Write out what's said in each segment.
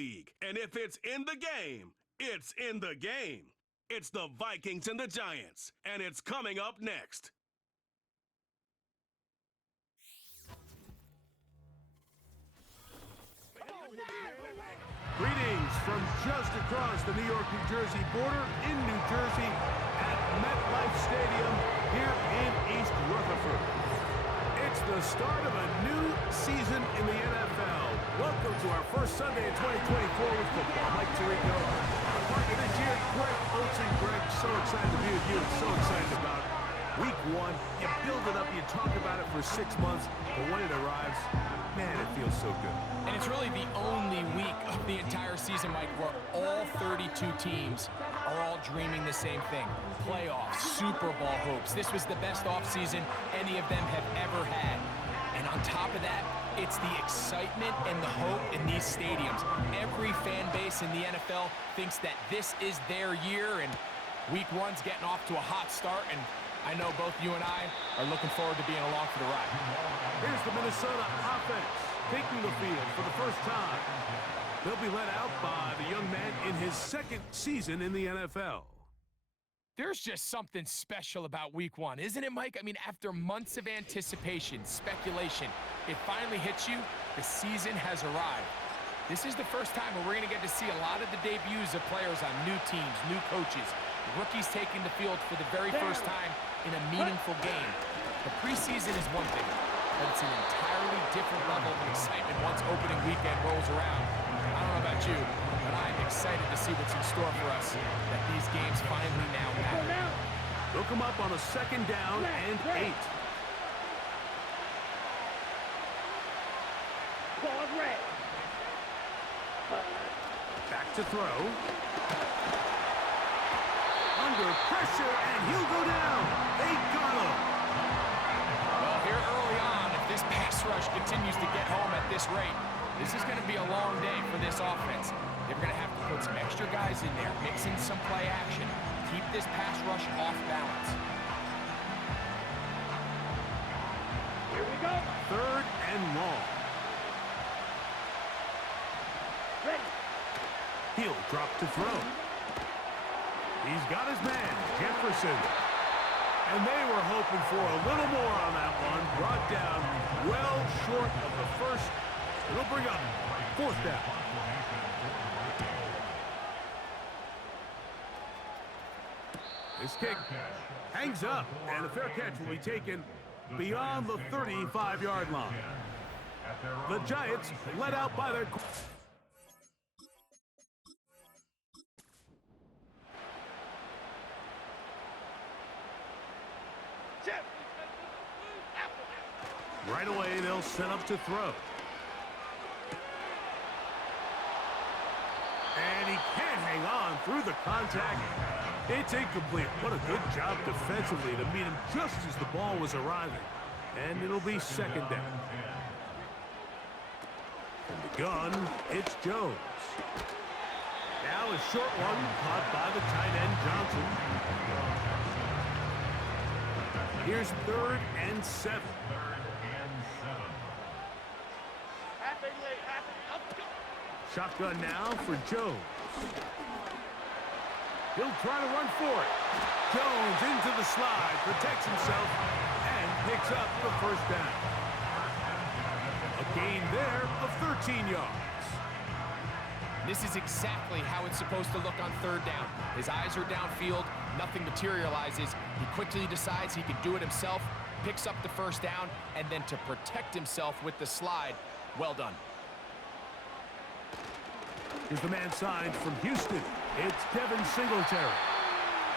league. And if it's in the game, it's in the game. It's the Vikings and the Giants, and it's coming up next. Greetings from just across the New York-New Jersey border in New Jersey at MetLife Stadium here in East Rutherford. It's the start of a new season in the NFL. Welcome to our first Sunday in 2024 with football. Mike Tirico, our partner this year, Greg Olsen. Greg, so excited to be with you and so excited about Week 1. You build it up, you talk about it for 6 months, but when it arrives, man, it feels so good. And it's really the only week of the entire season, Mike, where all 32 teams are all dreaming the same thing. Playoffs, Super Bowl hopes. This was the best offseason any of them have ever had. And on top of that, it's the excitement and the hope in these stadiums. Every fan base in the NFL thinks that this is their year, and Week 1's getting off to a hot start, and I know both you and I are looking forward to being along for the ride. Here's the Minnesota offense taking the field for the first time. They'll be led out by the young man in his second season in the NFL. There's just something special about Week 1, isn't it, Mike? I mean, after months of anticipation, speculation, it finally hits you. The season has arrived. This is the first time where we're going to get to see a lot of the debuts of players on new teams, new coaches, rookies taking the field for the very first time in a meaningful game. The preseason is one thing, but it's an entirely different level of excitement once opening weekend rolls around. I don't know about you, but I'm excited to see what's in store for us, that these games finally now matter. They'll come up on a 2nd down and 8. Back to throw. Under pressure, and he'll go down. They got him. Well, here early on, if this pass rush continues to get home at this rate, this is going to be a long day for this offense. They're going to have to put some extra guys in there, mix in some play action, keep this pass rush off balance. Here we go. 3rd and long. Ready. He'll drop to throw. He's got his man, Jefferson. And they were hoping for a little more on that one. Brought down well short of the first. It'll bring up 4th down. This kick hangs up, and a fair catch will be taken beyond the 35-yard line. The Giants led out by their... Right away, they'll set up to throw. And he can't hang on through the contact. It's incomplete. What a good job defensively to meet him just as the ball was arriving. And it'll be 2nd down. From the gun, it's Jones. Now a short one caught by the tight end, Johnson. Here's 3rd and 7. Shotgun now for Jones. He'll try to run for it. Jones into the slide, protects himself, and picks up the 1st down. A gain there of 13 yards. This is exactly how it's supposed to look on 3rd down. His eyes are downfield, nothing materializes. He quickly decides he can do it himself, picks up the 1st down, and then to protect himself with the slide, well done. Here's the man signed from Houston. It's Devin Singletary.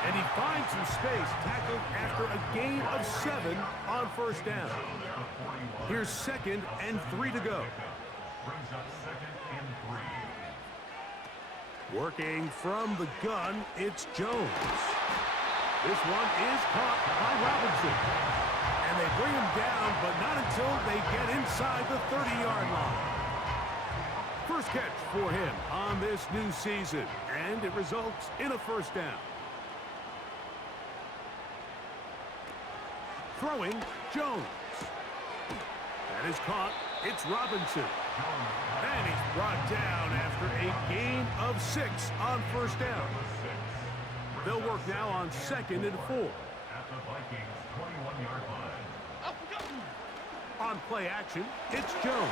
And he finds some space, tackled after a gain of 7 on 1st down. Here's 2nd and 3 to go. Working from the gun, it's Jones. This one is caught by Robinson. And they bring him down, but not until they get inside the 30-yard line. First catch for him on this new season, and it results in a 1st down. Throwing, Jones. That is caught It's Robinson. And he's brought down after a gain of 6 on first down. They'll work now on 2nd and 4. At the Vikings 21-yard line. On play action, it's Jones.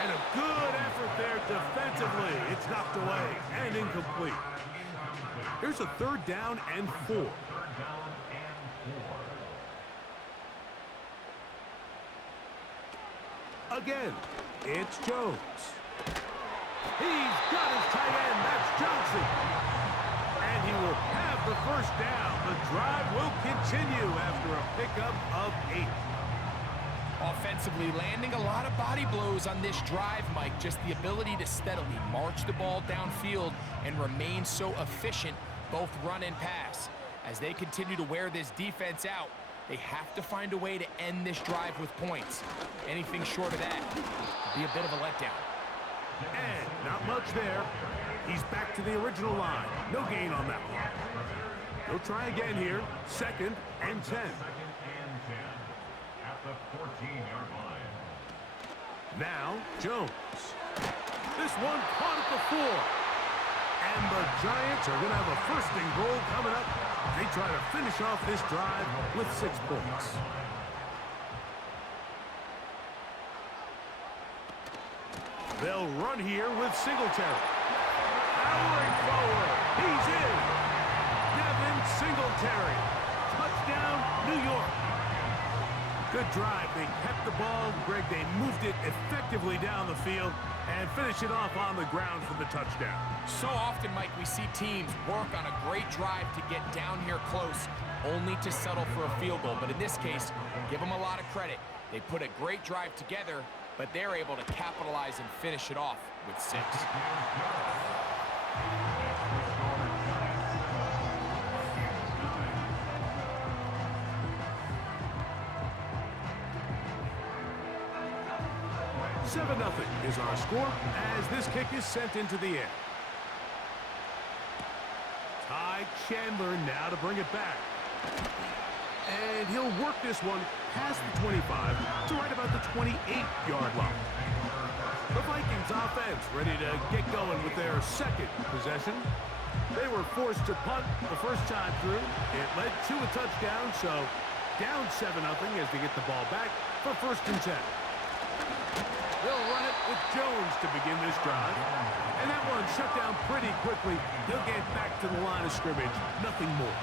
And a good effort there defensively. It's knocked away and incomplete. Here's a 3rd down and 4. 3rd down and 4. Again, it's Jones. He's got his tight end. That's Johnson. And he will have the first down. The drive will continue after a pickup of 8. Offensively, landing a lot of body blows on this drive, Mike. Just the ability to steadily march the ball downfield and remain so efficient, both run and pass. As they continue to wear this defense out, they have to find a way to end this drive with points. Anything short of that would be a bit of a letdown. And not much there. He's back to the original line. No gain on that one. He'll try again here. 2nd and 10. At the 14-yard line. Now, Jones. This one caught at the 4. And the Giants are going to have a 1st and goal coming up. They try to finish off this drive with 6 points. They'll run here with Singletary. Powering forward. He's in. Devin Singletary. Touchdown, New York. Good drive. They kept the ball. Greg, they moved it effectively down the field and finish it off on the ground for the touchdown. So often, Mike, we see teams work on a great drive to get down here close, only to settle for a field goal. But in this case, give them a lot of credit. They put a great drive together, but they're able to capitalize and finish it off with 6. 7-0 is our score as this kick is sent into the air. Ty Chandler now to bring it back. And he'll work this one past the 25 to right about the 28-yard line. The Vikings offense ready to get going with their 2nd possession. They were forced to punt the first time through. It led to a touchdown, so down 7-0 as they get the ball back for 1st and 10. They'll run it with Jones to begin this drive. And that one shut down pretty quickly. He'll get back to the line of scrimmage. Nothing more.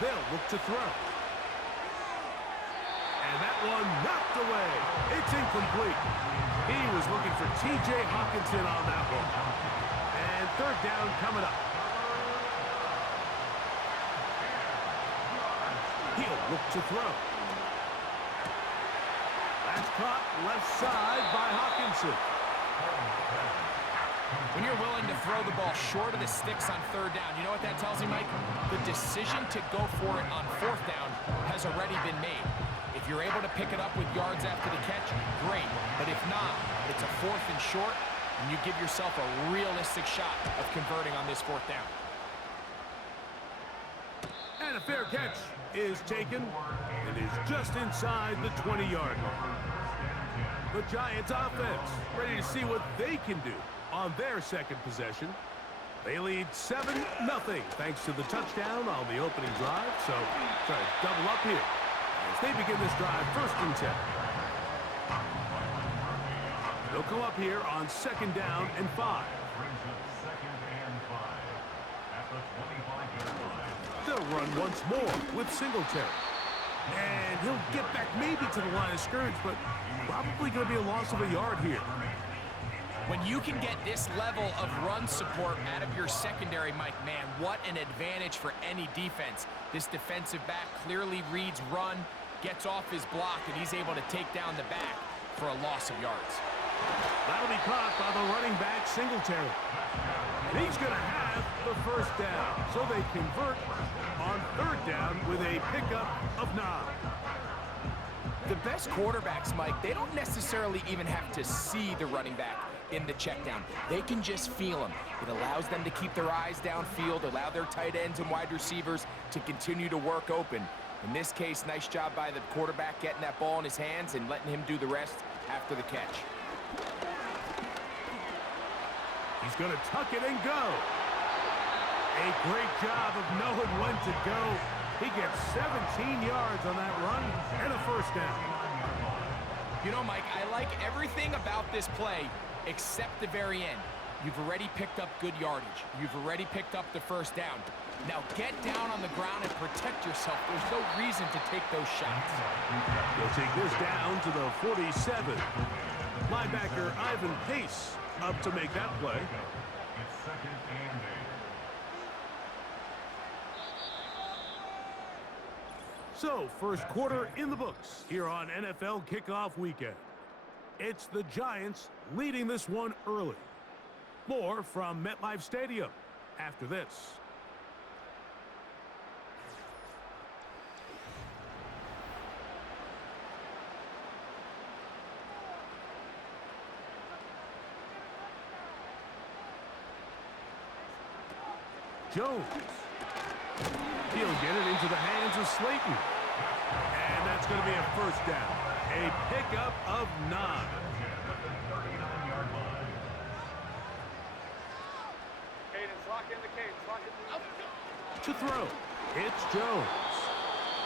They'll look to throw. And that one knocked away. It's incomplete. He was looking for T.J. Hawkinson on that one. And 3rd down coming up. He'll look to throw. That's caught left side by Hawkinson. When you're willing to throw the ball short of the sticks on 3rd down, you know what that tells me, Mike? The decision to go for it on 4th down has already been made. If you're able to pick it up with yards after the catch, great. But if not, it's a 4th and short, and you give yourself a realistic shot of converting on this 4th down. And a fair catch is taken and is just inside the 20-yard line. The Giants offense ready to see what they can do on their 2nd possession. They lead 7-0 thanks to the touchdown on the opening drive. So try to double up here as they begin this drive 1st and 10. They'll come up here on 2nd down and 5. They'll run once more with Singletary. And he'll get back maybe to the line of scrimmage, but probably going to be a loss of a yard here. When you can get this level of run support out of your secondary, Mike, man, what an advantage for any defense. This defensive back clearly reads run, gets off his block, and he's able to take down the back for a loss of yards. That'll be caught by the running back, Singletary. And he's going to have the 1st down. So they convert on 3rd down with a pickup of 9. The best quarterbacks, Mike, they don't necessarily even have to see the running back. in the check down. They can just feel him. It allows them to keep their eyes downfield, allow their tight ends and wide receivers to continue to work open. In this case, nice job by the quarterback getting that ball in his hands and letting him do the rest after the catch. He's going to tuck it and go. A great job of knowing when to go. He gets 17 yards on that run and a first down. You know, Mike, I like everything about this play except the very end. You've already picked up good yardage. You've already picked up the first down. Now get down on the ground and protect yourself. There's no reason to take those shots. They'll take this down to the 47. Linebacker Ivan Pace up to make that play. It's second and 8. So, first quarter in the books here on NFL Kickoff Weekend. It's the Giants leading this one early. More from MetLife Stadium after this. Jones. He'll get it into the hands of Slayton. And that's going to be a first down. A pickup of 9. Cadence, lock in the cadence, lock in. To throw. It's Jones.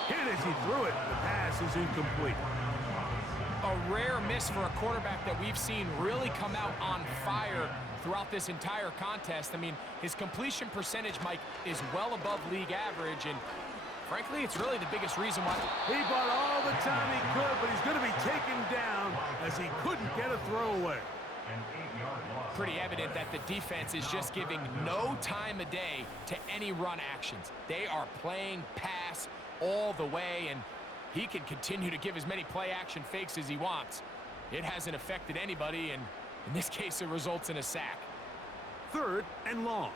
Hit as he threw it. The pass is incomplete. A rare miss for a quarterback that we've seen really come out on fire throughout this entire contest. I mean, his completion percentage, Mike, is well above league average, and frankly, it's really the biggest reason why. He bought all the time he could, but he's going to be taken down as he couldn't get a throwaway. An 8-yard loss. Pretty evident that the defense is just giving no time of day to any run actions. They are playing pass all the way, and he can continue to give as many play-action fakes as he wants. It hasn't affected anybody, and in this case, it results in a sack. Third and long.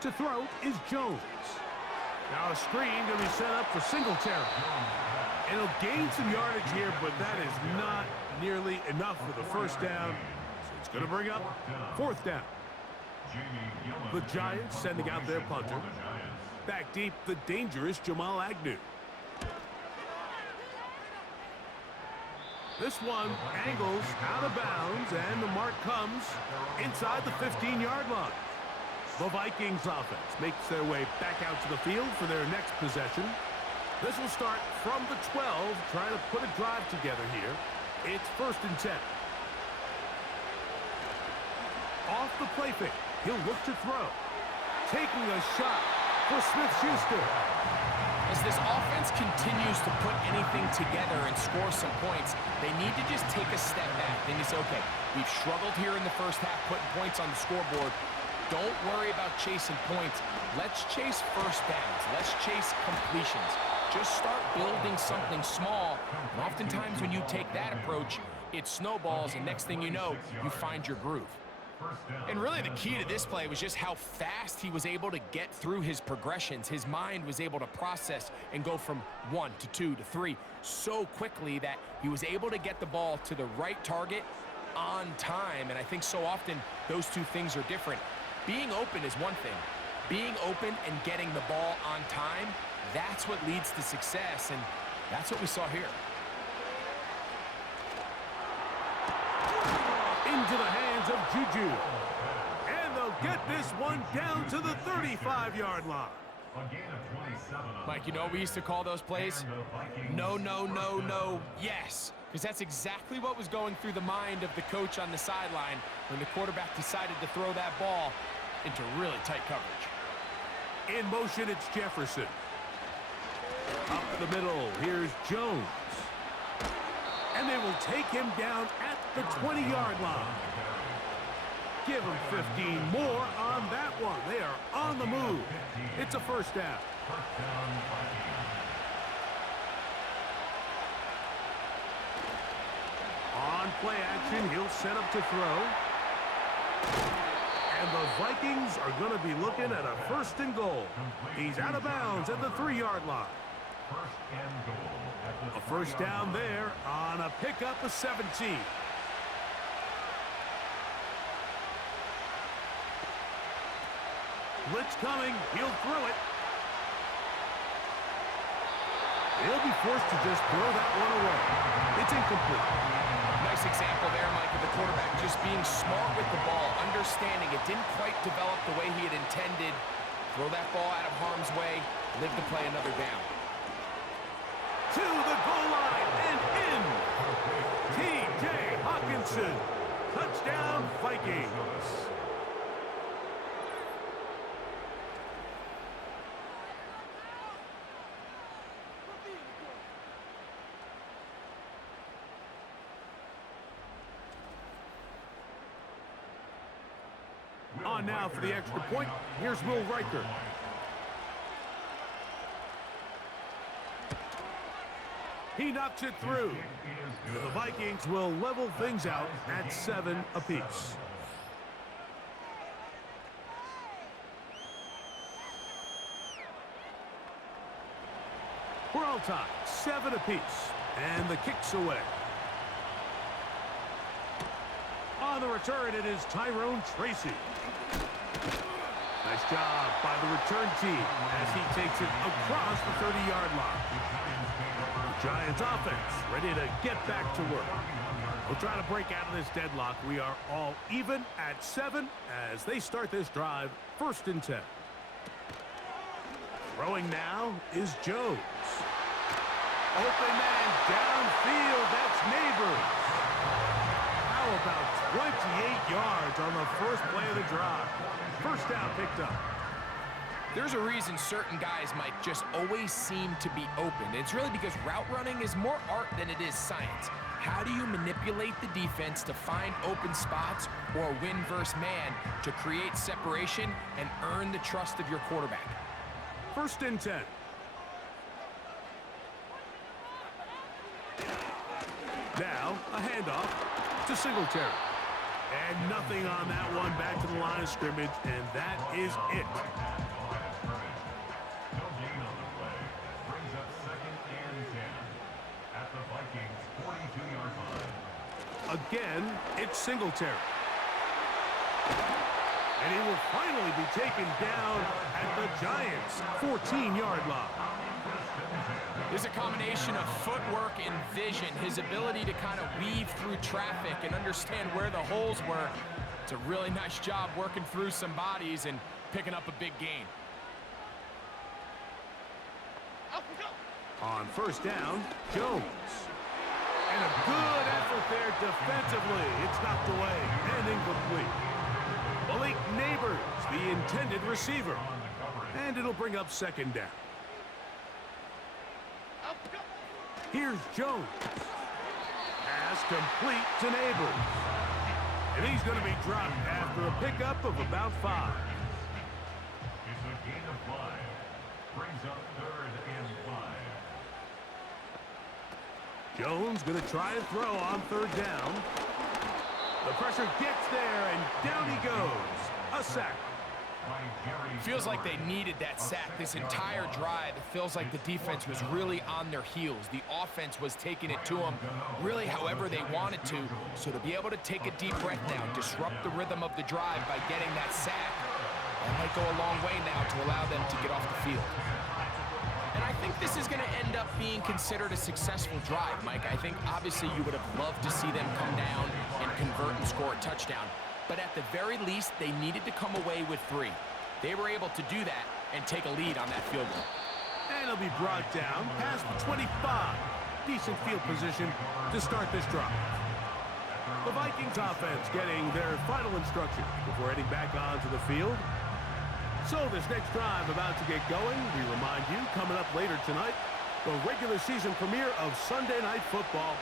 To throw is Jones. Now a screen going to be set up for Singletary. And he'll gain some yardage here, but that is not nearly enough for the first down. So it's going to bring up fourth down. The Giants sending out their punter. Back deep, the dangerous Jamal Agnew. This one angles out of bounds, and the mark comes inside the 15-yard line. The Vikings offense makes their way back out to the field for their next possession. This will start from the 12, trying to put a drive together here. It's first and 10. Off the play fake, he'll look to throw. Taking a shot for Smith-Schuster. As this offense continues to put anything together and score some points, they need to just take a step back and say, okay, we've struggled here in the first half putting points on the scoreboard. Don't worry about chasing points. Let's chase first downs. Let's chase completions. Just start building something small. And oftentimes when you take that approach, it snowballs, and next thing you know, you find your groove. And really the key to this play was just how fast he was able to get through his progressions. His mind was able to process and go from 1 to 2 to 3 so quickly that he was able to get the ball to the right target on time. And I think so often those two things are different. Being open is one thing. Being open and getting the ball on time, that's what leads to success, and that's what we saw here. Into the hands of Juju. And they'll get this one down to the 35-yard line. A gain of 27. Mike, you know what we used to call those plays? No, no, no, no, yes. Because that's exactly what was going through the mind of the coach on the sideline when the quarterback decided to throw that ball into really tight coverage. In motion, it's Jefferson. Up the middle, here's Jones. And they will take him down at the 20-yard line. Give him 15 more on that one. They are on the move. It's a first down. First down, Vikings. On play action, he'll set up to throw. And the Vikings are going to be looking at a first and goal. He's out of bounds at the 3-yard line. first and goal at the A first 3-yard down line. there on a pickup of 17. Blitz coming. He'll throw it. He'll be forced to just throw that one away. It's incomplete. Nice example there, Mike, of the quarterback just being smart with the ball, understanding it didn't quite develop the way he had intended. Throw that ball out of harm's way, live to play another down. To the goal line and in. T.J. Hawkinson. Touchdown, Vikings. On now for the extra point. Here's Will Riker. He knocks it through. The Vikings will level things out at 7 apiece. We're all tied, 7 apiece, and the kick's away. On the return, it is Tyrone Tracy. Nice job by the return team as he takes it across the 30-yard line. The Giants offense ready to get back to work. We'll try to break out of this deadlock. We are all even at 7 as they start this drive, 1st and 10. Throwing now is Jones. Open man downfield, that's Neighbors. How about 28 yards on the first play of the drive? First down picked up. There's a reason certain guys, Mike, just always seem to be open. It's really because route running is more art than it is science. How do you manipulate the defense to find open spots or win versus man to create separation and earn the trust of your quarterback? 1st and 10. Now, a handoff to Singletary. And nothing on that one, back to the line of scrimmage, and that is it. No gain on the play. Brings up 2nd and 10 at the Vikings 42-yard line. Again, it's Singletary. And he will finally be taken down at the Giants' 14-yard line. There's a combination of footwork and vision, his ability to kind of weave through traffic and understand where the holes were. It's a really nice job working through some bodies and picking up a big gain. On 1st down, Jones. And a good effort there defensively. It's knocked away and incomplete. Malik Neighbors, the intended receiver. And it'll bring up 2nd down. Here's Jones. Pass complete to Neighbors. And he's going to be dropped after a pickup of about 5. It's a gain of 5. Brings up 3rd and 5. Jones going to try and throw on 3rd down. The pressure gets there, and down he goes. A sack. Feels like they needed that sack this entire drive. It feels like the defense was really on their heels. The offense was taking it to them really however they wanted to. So to be able to take a deep breath now, disrupt the rhythm of the drive by getting that sack, that might go a long way now to allow them to get off the field. And I think this is going to end up being considered a successful drive, Mike. I think obviously you would have loved to see them come down and convert and score a touchdown. But at the very least, they needed to come away with 3. They were able to do that and take a lead on that field goal. And he'll be brought down past the 25. Decent field position to start this drive. The Vikings offense getting their final instructions before heading back onto the field. So this next drive about to get going, we remind you, coming up later tonight, the regular season premiere of Sunday Night Football.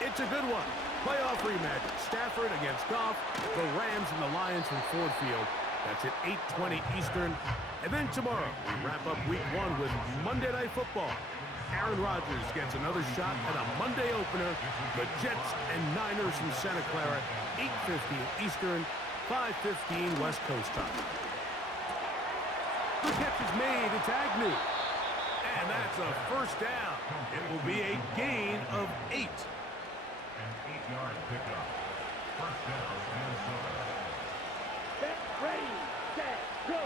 It's a good one. Playoff rematch, Stafford against Goff, the Rams and the Lions from Ford Field. That's at 8:20 Eastern. And then tomorrow, we wrap up Week 1 with Monday Night Football. Aaron Rodgers gets another shot at a Monday opener. The Jets and Niners from Santa Clara, 8:50 Eastern, 5:15 West Coast time. The catch is made. It's Agnew. And that's That's a first down. It will be a gain of 8. An 8-yard pickup. First down, Minnesota. Get ready, set, go.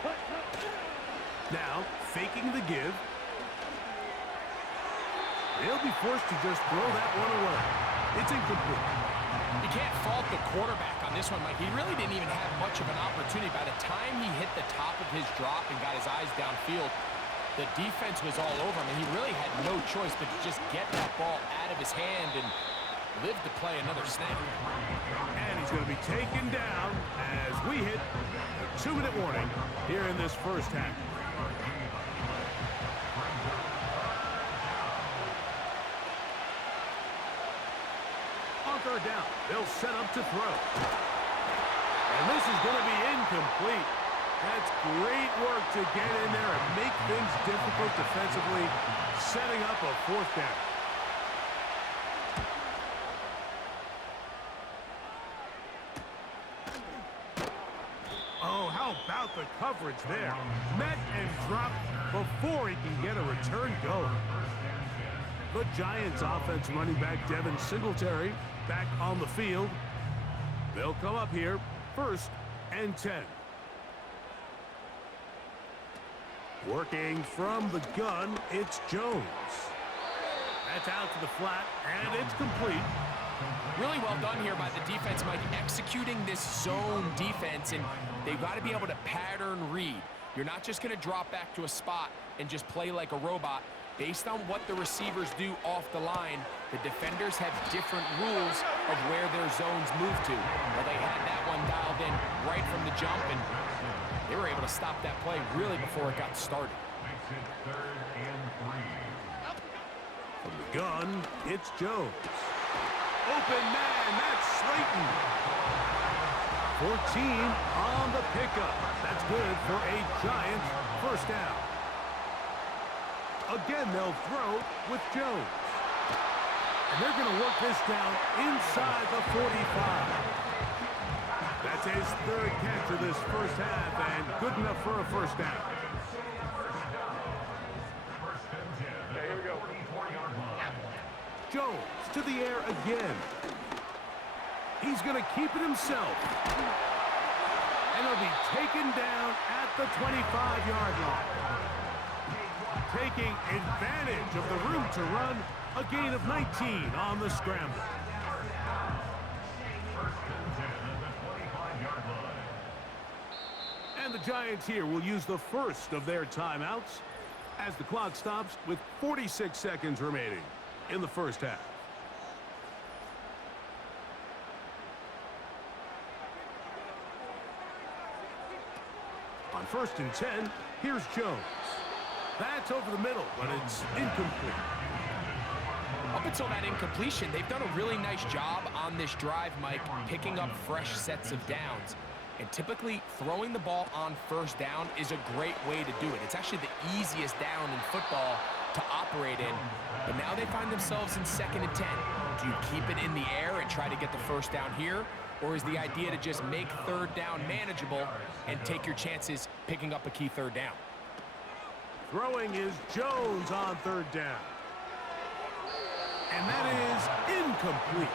Cut. Now, faking the give. They'll be forced to just throw that one away. It's incomplete. You can't fault the quarterback on this one, Mike. He really didn't even have much of an opportunity. By the time he hit the top of his drop and got his eyes downfield, the defense was all over him, and he really had no choice but to just get that ball out of his hand and live to play another snap. And he's going to be taken down as we hit a 2-minute warning here in this first half. On third down, they'll set up to throw. And this is going to be incomplete. That's great work to get in there and make things difficult defensively, setting up a fourth down. Oh, how about the coverage there? Met and dropped before he can get a return going. The Giants offense running back Devin Singletary back on the field. They'll come up here, 1st and 10. Working from the gun, it's Jones. That's out to the flat, and it's complete. Really well done here by the defense, Mike, executing this zone defense, and they've got to be able to pattern read. You're not just going to drop back to a spot and just play like a robot. Based on what the receivers do off the line, the defenders have different rules of where their zones move to. Well, they had that one dialed in right from the jump, and they were able to stop that play really before it got started. Makes it 3rd and 3. From the gun, it's Jones. Open man, that's Slayton. 14 on the pickup. That's good for a Giants first down. Again, they'll throw with Jones. And they're going to work this down inside the 45. That's his 3rd catch of this first half, and good enough for a first down. First and 10. Okay, here we go. 44-yard line. Jones to the air again. He's going to keep it himself. And he'll be taken down at the 25-yard line. Taking advantage of the room to run, a gain of 19 on the scramble. First and 10 at the 25-yard line. And the Giants here will use the first of their timeouts as the clock stops with 46 seconds remaining in the first half. On 1st and 10, here's Jones. That's over the middle, but it's incomplete. Up until that incompletion, they've done a really nice job on this drive, Mike, picking up fresh sets of downs. And typically, throwing the ball on 1st down is a great way to do it. It's actually the easiest down in football to operate in. But now they find themselves in 2nd and 10. Do you keep it in the air and try to get the first down here? Or is the idea to just make 3rd down manageable and take your chances picking up a key 3rd down? Throwing is Jones on 3rd down. And that is incomplete.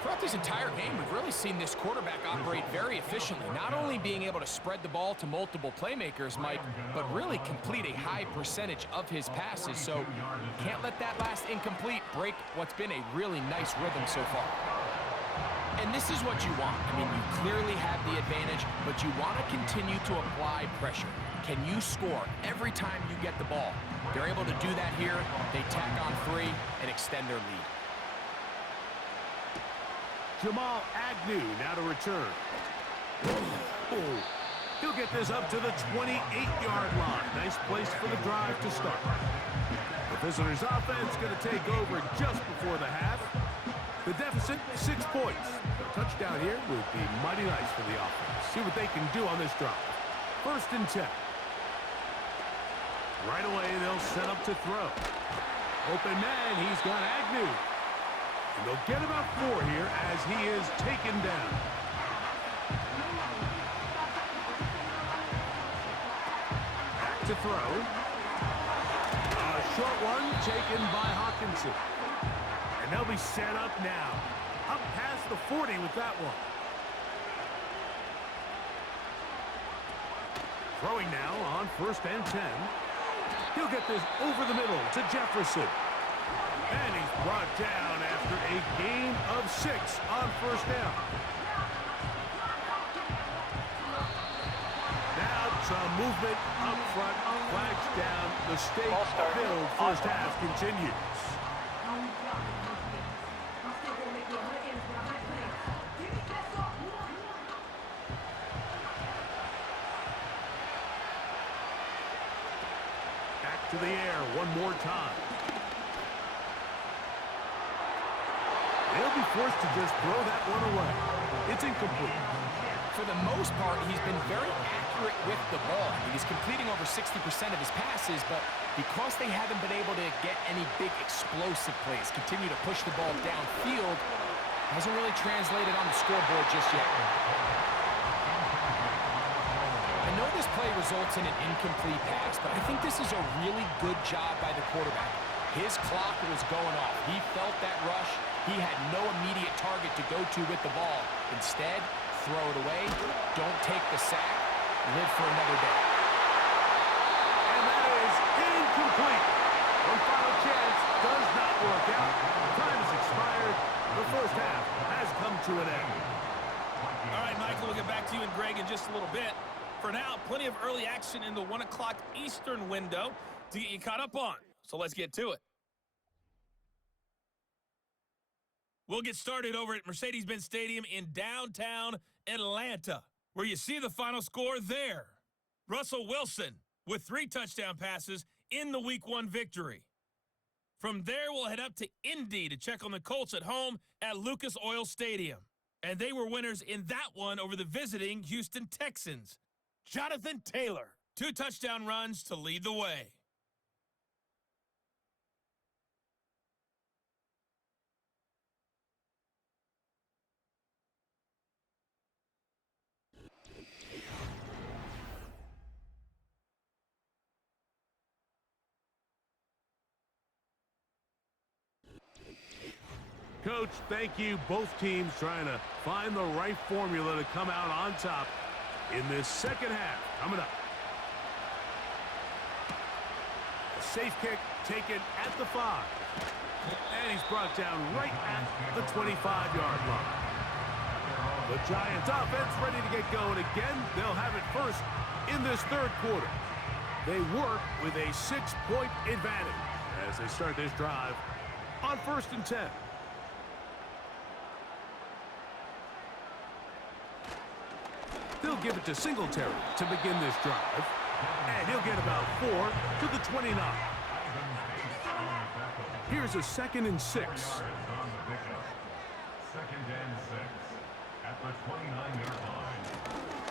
Throughout this entire game, we've really seen this quarterback operate very efficiently, not only being able to spread the ball to multiple playmakers, Mike, but really complete a high percentage of his passes. So can't let that last incomplete break what's been a really nice rhythm so far. And this is what you want. I mean, you clearly have the advantage, but you want to continue to apply pressure. Can you score every time you get the ball? They're able to do that here. They tack on 3 and extend their lead. Jamal Agnew now to return. Oh, he'll get this up to the 28-yard line. Nice place for the drive to start. The visitors' offense going to take over just before the half. The deficit, 6 points. A touchdown here would be mighty nice for the offense. See what they can do on this drive. 1st and 10. Right away, they'll set up to throw. Open man, he's got Agnew. And they'll get about 4 here as he is taken down. to throw. A short one taken by Hawkinson. And they'll be set up now. Up past the 40 with that one. Throwing now on 1st and 10. He'll get this over the middle to Jefferson. And he's brought down after a gain of 6 on 1st down. Now some movement up front. Flags down. The state-filled first half continues. Back to the air one more time. They'll be forced to just throw that one away. It's incomplete. For the most part, he's been very accurate with the ball. I mean, he's completing over 60% of his passes, but because they haven't been able to get any big explosive plays, continue to push the ball downfield, hasn't really translated on the scoreboard just yet. I know this play results in an incomplete pass, but I think this is a really good job by the quarterback. His clock was going off. He felt that rush. He had no immediate target to go to with the ball. Instead, throw it away. Don't take the sack. Live for another day. And that is incomplete. One final chance does not work out. Time has expired. The first half has come to an end. All right, Michael, we'll get back to you and Greg in just a little bit. For now, plenty of early action in the 1 o'clock Eastern window to get you caught up on. So let's get to it. We'll get started over at Mercedes-Benz Stadium in downtown Atlanta, where you see the final score there. Russell Wilson with 3 touchdown passes in the Week 1 victory. From there, we'll head up to Indy to check on the Colts at home at Lucas Oil Stadium. And they were winners in that one over the visiting Houston Texans. Jonathan Taylor, 2 touchdown runs to lead the way. Coach, thank you. Both teams trying to find the right formula to come out on top in this second half. Coming up. A safe kick taken at the 5. And he's brought down right at the 25-yard line. The Giants offense ready to get going again. They'll have it first in this third quarter. They work with a 6-point advantage as they start this drive on 1st and 10. They'll give it to Singletary to begin this drive. And he'll get about 4 to the 29. Here's a 2nd and 6. 2nd and 6 at the 29-yard line.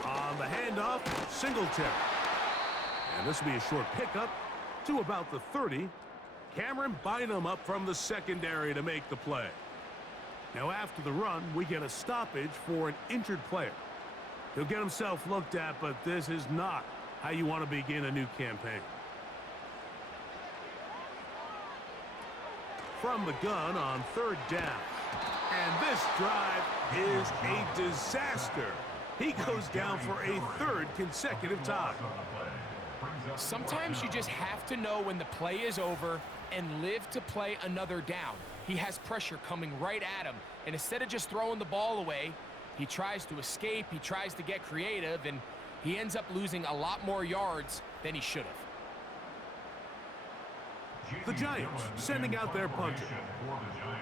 On the handoff, Singletary. And this will be a short pickup to about the 30. Cameron Bynum up from the secondary to make the play. Now after the run, we get a stoppage for an injured player. He'll get himself looked at, but this is not how you want to begin a new campaign. From the gun on 3rd down. And this drive is a disaster. He goes down for a 3rd consecutive time. Sometimes you just have to know when the play is over and live to play another down. He has pressure coming right at him, and instead of just throwing the ball away, he tries to escape, he tries to get creative, and he ends up losing a lot more yards than he should have. The Giants sending out their punter.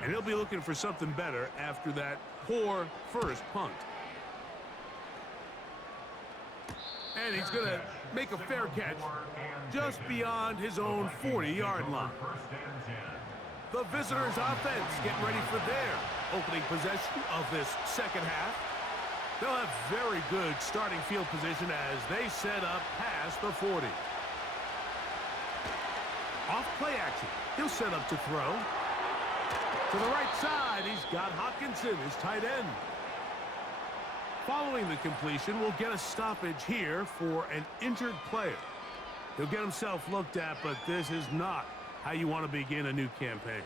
And he'll be looking for something better after that poor first punt. And he's going to make a fair catch just beyond his own 40-yard line. The visitors' offense getting ready for their opening possession of this second half. They'll have very good starting field position as they set up past the 40. Off play action. He'll set up to throw. To the right side, he's got Hawkinson, his tight end. Following the completion, we'll get a stoppage here for an injured player. He'll get himself looked at, but this is not how you want to begin a new campaign.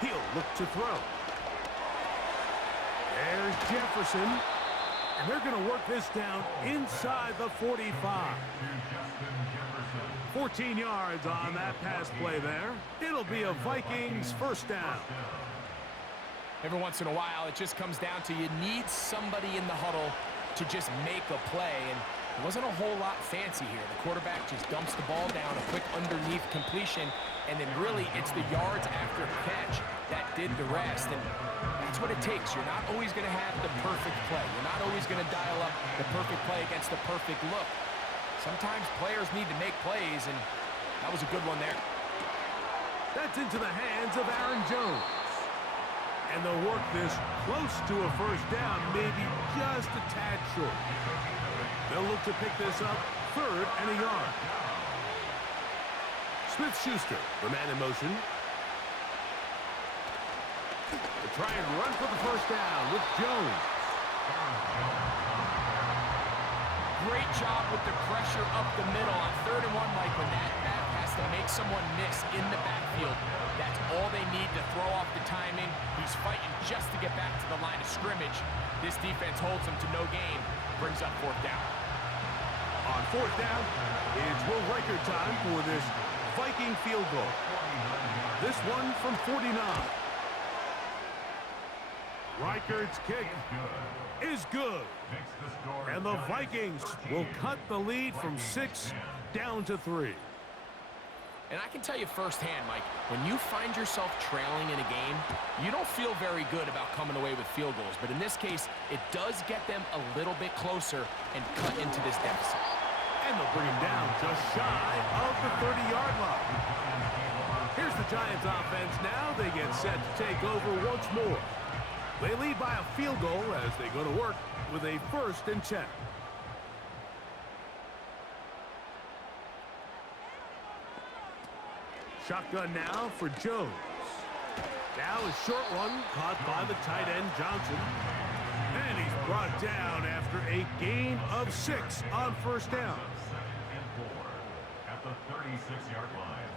He'll look to throw. There's Jefferson. And they're going to work this down inside the 45. 14 yards on that pass play there. It'll be a Vikings first down. Every once in a while, it just comes down to you need somebody in the huddle to just make a play, and it wasn't a whole lot fancy here. The quarterback just dumps the ball down, a quick underneath completion, and then really it's the yards after catch that did the rest, and that's what it takes. You're not always going to have the perfect play. You're not always going to dial up the perfect play against the perfect look. Sometimes players need to make plays, and that was a good one there. That's into the hands of Aaron Jones. And they'll work this close to a first down, maybe just a tad short. They'll look to pick this up 3rd and a yard. Smith-Schuster, the man in motion. To try and run for the first down with Jones. Great job with the pressure up the middle on 3rd and 1, Mike. When that back has to make someone miss in the backfield, that's all they need to throw off the timing. He's fighting just to get back to the line of scrimmage. This defense holds him to no gain, brings up 4th down. On 4th down, it's Will Riker time for this Viking field goal. This one from 49. Riker's kick is good. And the Vikings will cut the lead from 6 down to 3. And I can tell you firsthand, Mike, when you find yourself trailing in a game, you don't feel very good about coming away with field goals. But in this case, it does get them a little bit closer and cut into this deficit. And they'll bring him down just shy of the 30-yard line. Here's the Giants offense now. They get set to take over once more. They lead by a field goal as they go to work with a 1st and 10. Shotgun now for Jones. Now a short one caught by the tight end Johnson. And he's brought down after a gain of 6 on first down. 2nd and 4 at the 36-yard line.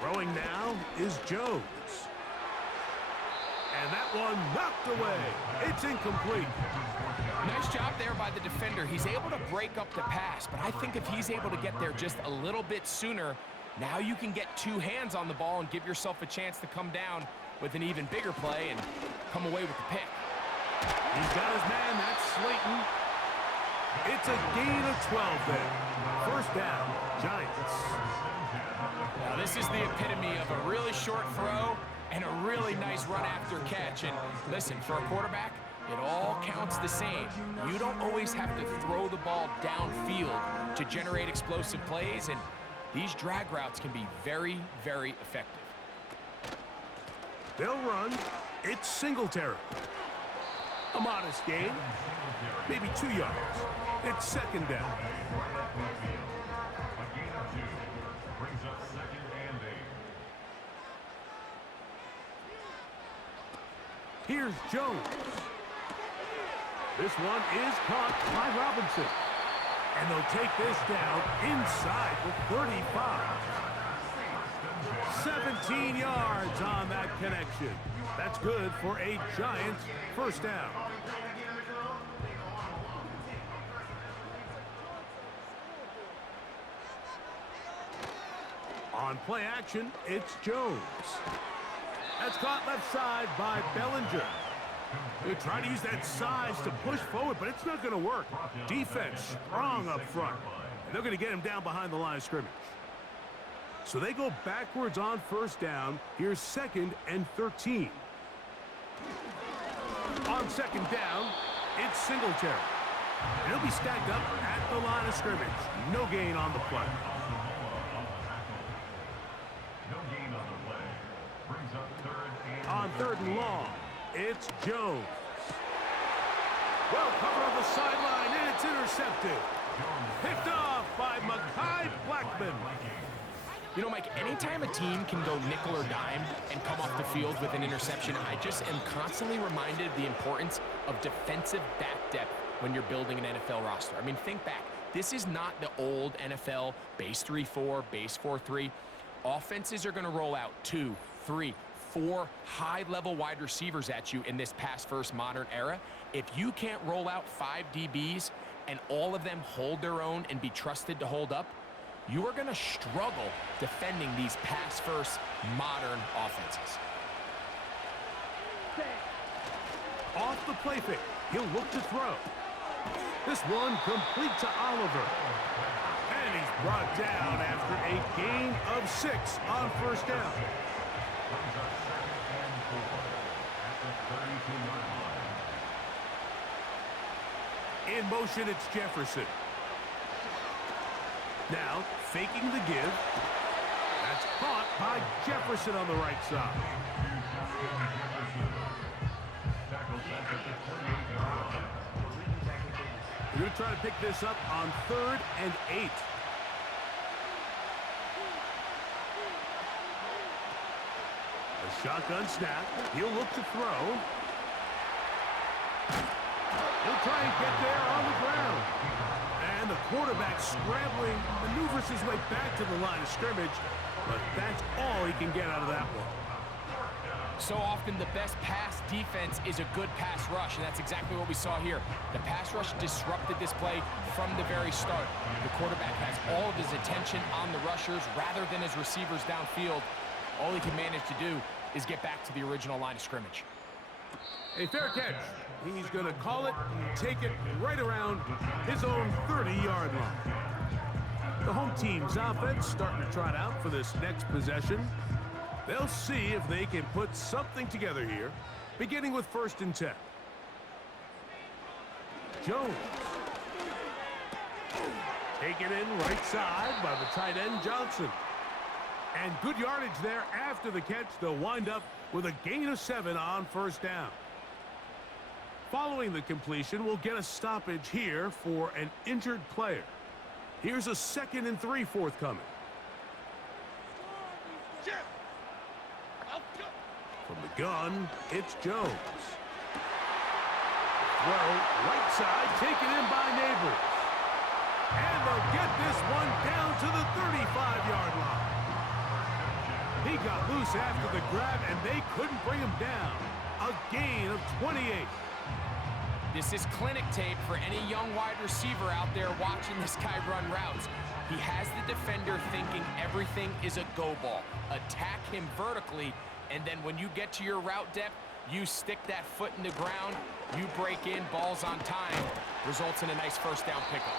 Throwing now is Jones. And that one knocked away. It's incomplete. Nice job there by the defender. He's able to break up the pass, but I think if he's able to get there just a little bit sooner, now you can get 2 hands on the ball and give yourself a chance to come down with an even bigger play and come away with the pick. He's got his man. That's Slayton. It's a gain of 12 there. First down, Giants. Now, this is the epitome of a really short throw and a really nice run after catch. And listen, for a quarterback, it all counts the same. You don't always have to throw the ball downfield to generate explosive plays, and these drag routes can be very, very effective. They'll run. It's Singletary. A modest gain, maybe 2 yards. It's 2nd down. A gain of 2 brings up 2nd and 8. Here's Jones. This one is caught by Robinson. And they'll take this down inside the 35. 17 yards on that connection. That's good for a Giants first down. On play action, it's Jones. That's caught left side by Bellinger. They try to use that size to push forward, but it's not going to work. Defense strong up front. And they're going to get him down behind the line of scrimmage. So they go backwards on first down. Here's 2nd and 13. On 2nd down, it's Singletary. And he'll be stacked up at the line of scrimmage. No gain on the play. No gain on the play. Brings up 3rd and On 3rd and long, it's Jones. Well covered on the sideline, and it's intercepted. Picked off by Mekhi Blackman. You know, Mike, anytime a team can go nickel or dime and come off the field with an interception, I just am constantly reminded of the importance of defensive back depth when you're building an NFL roster. I mean, think back. This is not the old NFL base 3-4, base 4-3. Offenses are going to roll out 2, 3, 4 high-level wide receivers at you in this pass-first modern era. If you can't roll out 5 DBs and all of them hold their own and be trusted to hold up, you are going to struggle defending these pass-first modern offenses. Off the play fake. He'll look to throw. This one complete to Oliver. And he's brought down after a gain of 6 on first down. Brings up 2nd and 4 at the 32-yard line. In motion, it's Jefferson. Now, faking the give. That's caught by Jefferson on the right side. Tackled back at the 28-yard line. We're going to try to pick this up on 3rd and 8. A shotgun snap. He'll look to throw. He'll try and get there on the ground. And the quarterback scrambling, maneuvers his way back to the line of scrimmage, but that's all he can get out of that one. So often the best pass defense is a good pass rush, and that's exactly what we saw here. The pass rush disrupted this play from the very start. The quarterback has all of his attention on the rushers rather than his receivers downfield. All he can manage to do is get back to the original line of scrimmage. A fair catch. He's going to call it and take it right around his own 30-yard line. The home team's offense starting to trot out for this next possession. They'll see if they can put something together here, beginning with 1st and 10. Jones. Taken in right side by the tight end, Johnson. And good yardage there after the catch. They'll wind up with a gain of 7 on first down. Following the completion, we'll get a stoppage here for an injured player. Here's a 2nd and 3 forthcoming. From the gun, it's Jones. Throw, right side, taken in by Neighbors. And they'll get this one down to the 35-yard line. He got loose after the grab, and they couldn't bring him down. A gain of 28. This is clinic tape for any young wide receiver out there watching this guy run routes. He has the defender thinking everything is a go ball. Attack him vertically, and then when you get to your route depth, you stick that foot in the ground, you break in, balls on time, results in a nice first down pickup.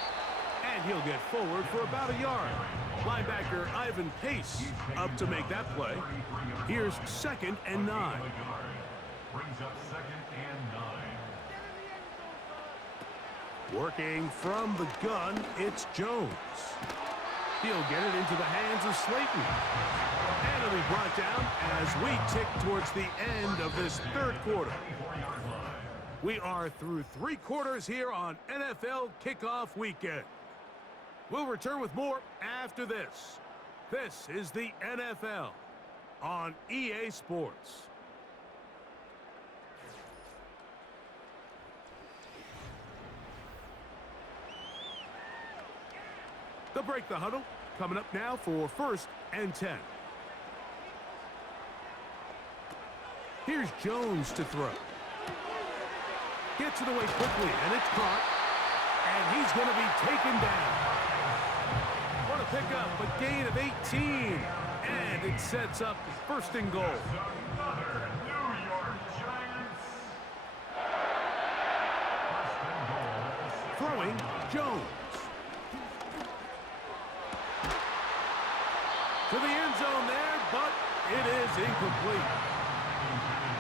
And he'll get forward for about a yard. Linebacker Ivan Pace up to make that play. Here's 2nd and 9. Brings up 2nd and 9. Working from the gun, it's Jones. He'll get it into the hands of Slayton. And it'll be brought down as we tick towards the end of this 3rd quarter. We are through 3 quarters here on NFL Kickoff Weekend. We'll return with more after this. This is the NFL on EA Sports. They'll break the huddle. Coming up now for 1st and 10. Here's Jones to throw. Gets it away quickly, and it's caught. And he's going to be taken down. What a pickup, a gain of 18. And it sets up 1st and goal. Another New York Giants. 1st and goal. Throwing, Jones. To the end zone there, but it is incomplete.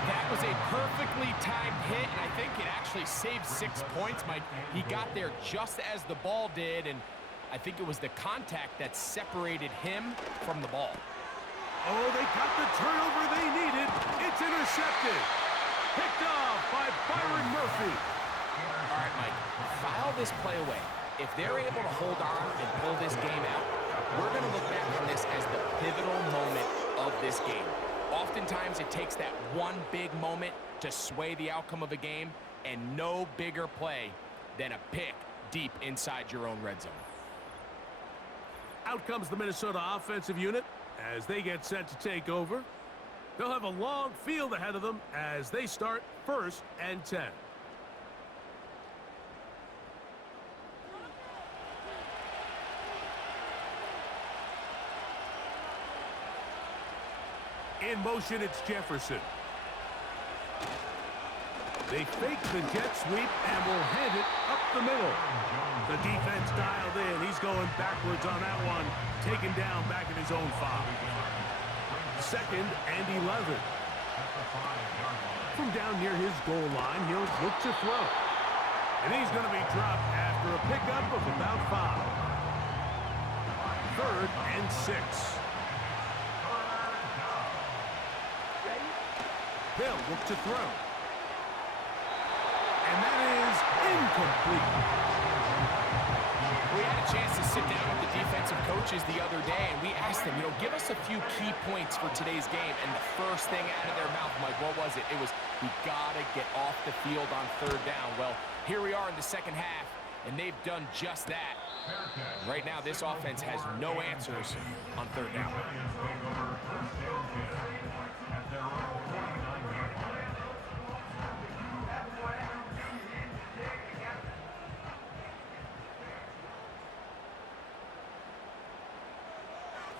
That was a perfectly timed hit, and I think it actually saved 6 points, Mike. He got there just as the ball did, and I think it was the contact that separated him from the ball. Oh, they got the turnover they needed. It's intercepted. Picked off by Byron Murphy. All right, Mike, file this play away. If they're able to hold on and pull this game out, We're going to look back on this as the pivotal moment of this game. Oftentimes, it takes that one big moment to sway the outcome of a game, and no bigger play than a pick deep inside your own red zone. Out comes the Minnesota offensive unit as they get set to take over. They'll have a long field ahead of them as they start 1st and 10. In motion, it's Jefferson. They fake the jet sweep and will hand it up the middle. The defense dialed in. He's going backwards on that one. Taken down back at his own 5. 2nd and 11. From down near his goal line, he'll look to throw. And he's going to be dropped after a pickup of about 5. 3rd and 6. They'll look to throw. And that is incomplete. We had a chance to sit down with the defensive coaches the other day, and we asked them, give us a few key points for today's game. And the first thing out of their mouth, Mike, what was it? It was, we got to get off the field on 3rd down. Well, here we are in the second half, and they've done just that. Right now, this offense has no answers on 3rd down.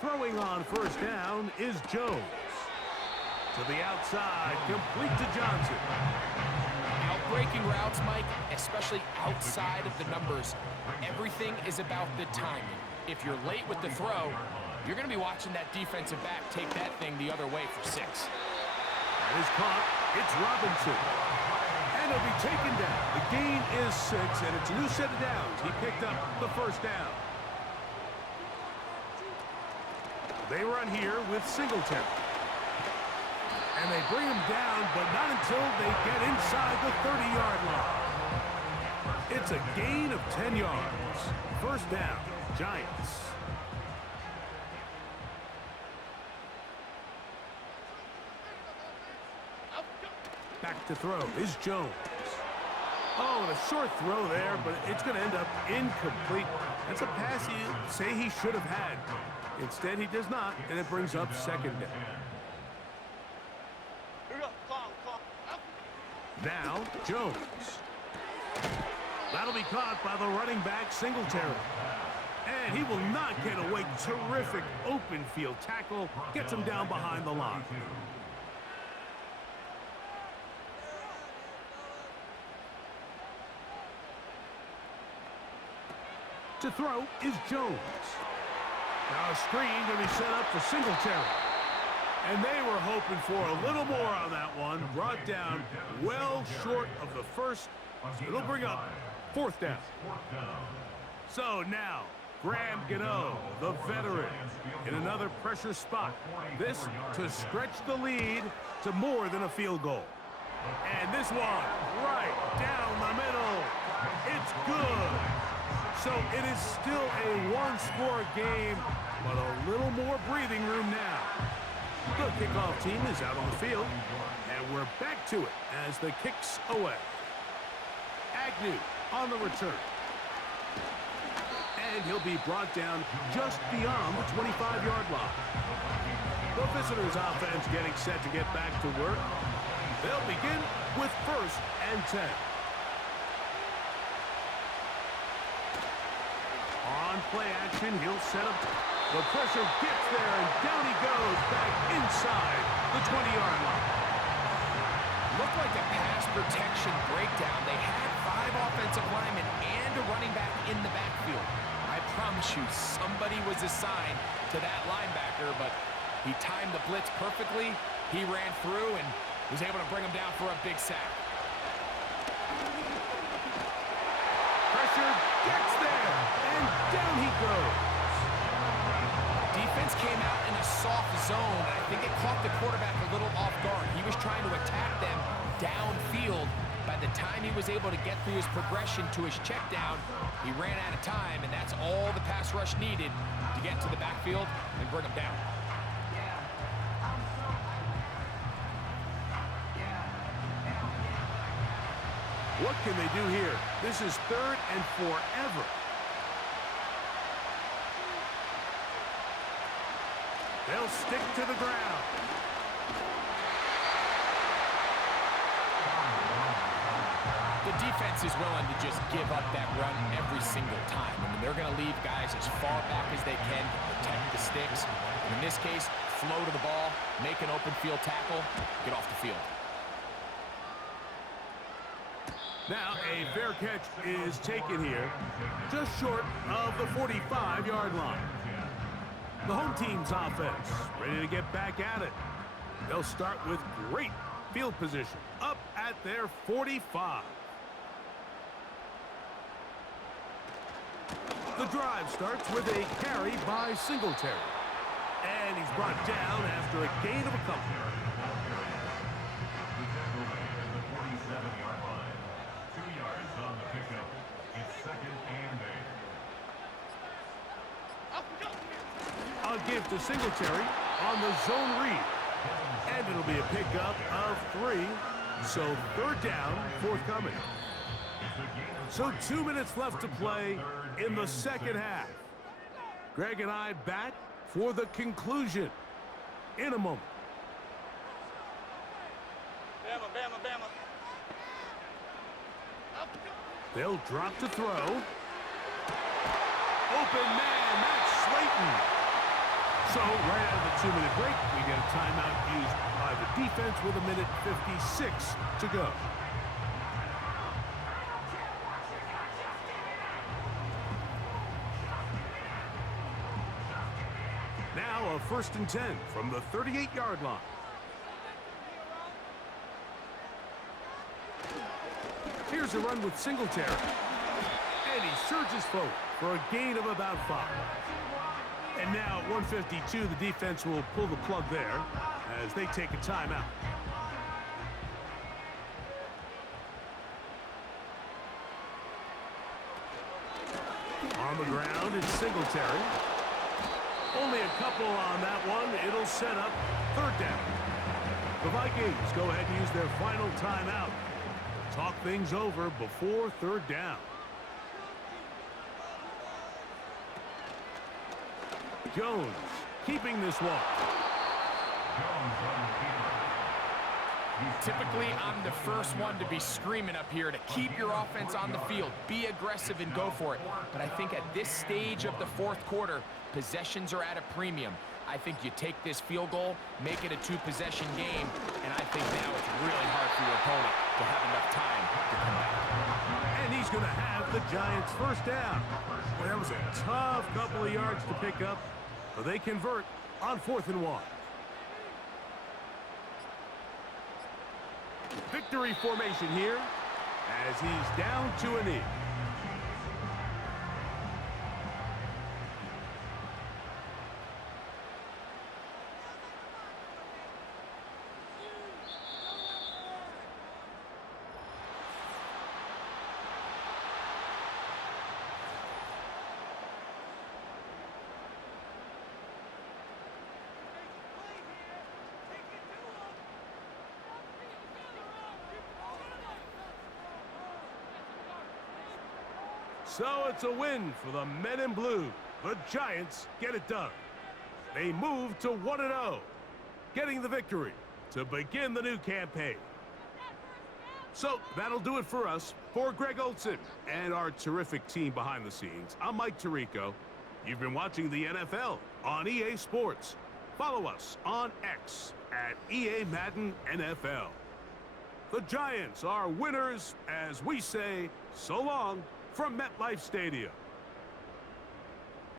Throwing on 1st down is Jones. To the outside, complete to Johnson. Outbreaking routes, Mike, especially outside of the numbers, everything is about the timing. If you're late with the throw, you're going to be watching that defensive back take that thing the other way for 6. That is caught. It's Robinson. And he'll be taken down. The gain is 6, and it's a new set of downs. He picked up the 1st down. They run here with Singletary. And they bring him down, but not until they get inside the 30-yard line. It's a gain of 10 yards. 1st down, Giants. Back to throw is Jones. Oh, and a short throw there, but it's going to end up incomplete. That's a pass you say he should have had. Instead, he does not, and it brings up 2nd down. Now, Jones. That'll be caught by the running back, Singletary. And he will not get away. Terrific open field tackle. Gets him down behind the line. To throw is Jones. Now a screen going to be set up for Singletary. And they were hoping for a little more on that one. Brought down well short of the 1st. So it'll bring up 4th down. So now, Graham Gano, the veteran, in another pressure spot. This to stretch the lead to more than a field goal. And this one, right down the middle. It's good. So it is still a one-score game, but a little more breathing room now. The kickoff team is out on the field, and we're back to it as the kick's away. Agnew on the return. And he'll be brought down just beyond the 25-yard line. The visitors' offense getting set to get back to work. They'll begin with 1st and 10. On play action, he'll set up. The pressure gets there, and down he goes back inside the 20-yard line. Looked like a pass protection breakdown. They had 5 offensive linemen and a running back in the backfield. I promise you, somebody was assigned to that linebacker, but he timed the blitz perfectly. He ran through and was able to bring him down for a big sack. Pressure gets there, and down he goes. Defense came out in a soft zone, and I think it caught the quarterback a little off guard. He was trying to attack them downfield. By the time he was able to get through his progression to his check down, he ran out of time, and that's all the pass rush needed to get to the backfield and bring him down. What can they do here? This is 3rd and forever. They'll stick to the ground. The defense is willing to just give up that run every single time. I mean, they're going to leave guys as far back as they can to protect the sticks. In this case, flow to the ball, make an open field tackle, get off the field. Now a fair catch is taken here, just short of the 45-yard line. The home team's offense ready to get back at it. They'll start with great field position up at their 45. The drive starts with a carry by Singletary. And he's brought down after a gain of a couple. I'll give to Singletary on the zone read. And it'll be a pickup of 3. So 3rd down, forthcoming. So 2 minutes left to play in the second half. Greg and I back for the conclusion in a moment. Bama, Bama, Bama. They'll drop to throw. Open man, that's Slayton. So right out of the 2-minute break, we get a timeout used by the defense with 1:56 to go. Now a 1st and 10 from the 38-yard line. Here's a run with Singletary. And he surges forward for a gain of about 5. And now at 1:52, the defense will pull the plug there as they take a timeout. On the ground, it's Singletary. Only a couple on that one. It'll set up 3rd down. The Vikings go ahead and use their final timeout. Talk things over before 3rd down. Jones keeping this one. Typically, I'm the first one to be screaming up here to keep your offense on the field, be aggressive and go for it. But I think at this stage of the 4th quarter, possessions are at a premium. I think you take this field goal, make it a 2-possession game, and I think now it's really hard for your opponent to have enough time to come back. And he's going to have the Giants' 1st down. Well, that was a tough couple of yards to pick up, but they convert on 4th and 1. Victory formation here as he's down to a knee. So it's a win for the men in blue. The Giants get it done. They move to 1-0, getting the victory to begin the new campaign. So that'll do it for us. For Greg Olson and our terrific team behind the scenes, I'm Mike Tirico. You've been watching the NFL on EA Sports. Follow us on X at EA Madden NFL. The Giants are winners as we say so long from MetLife Stadium.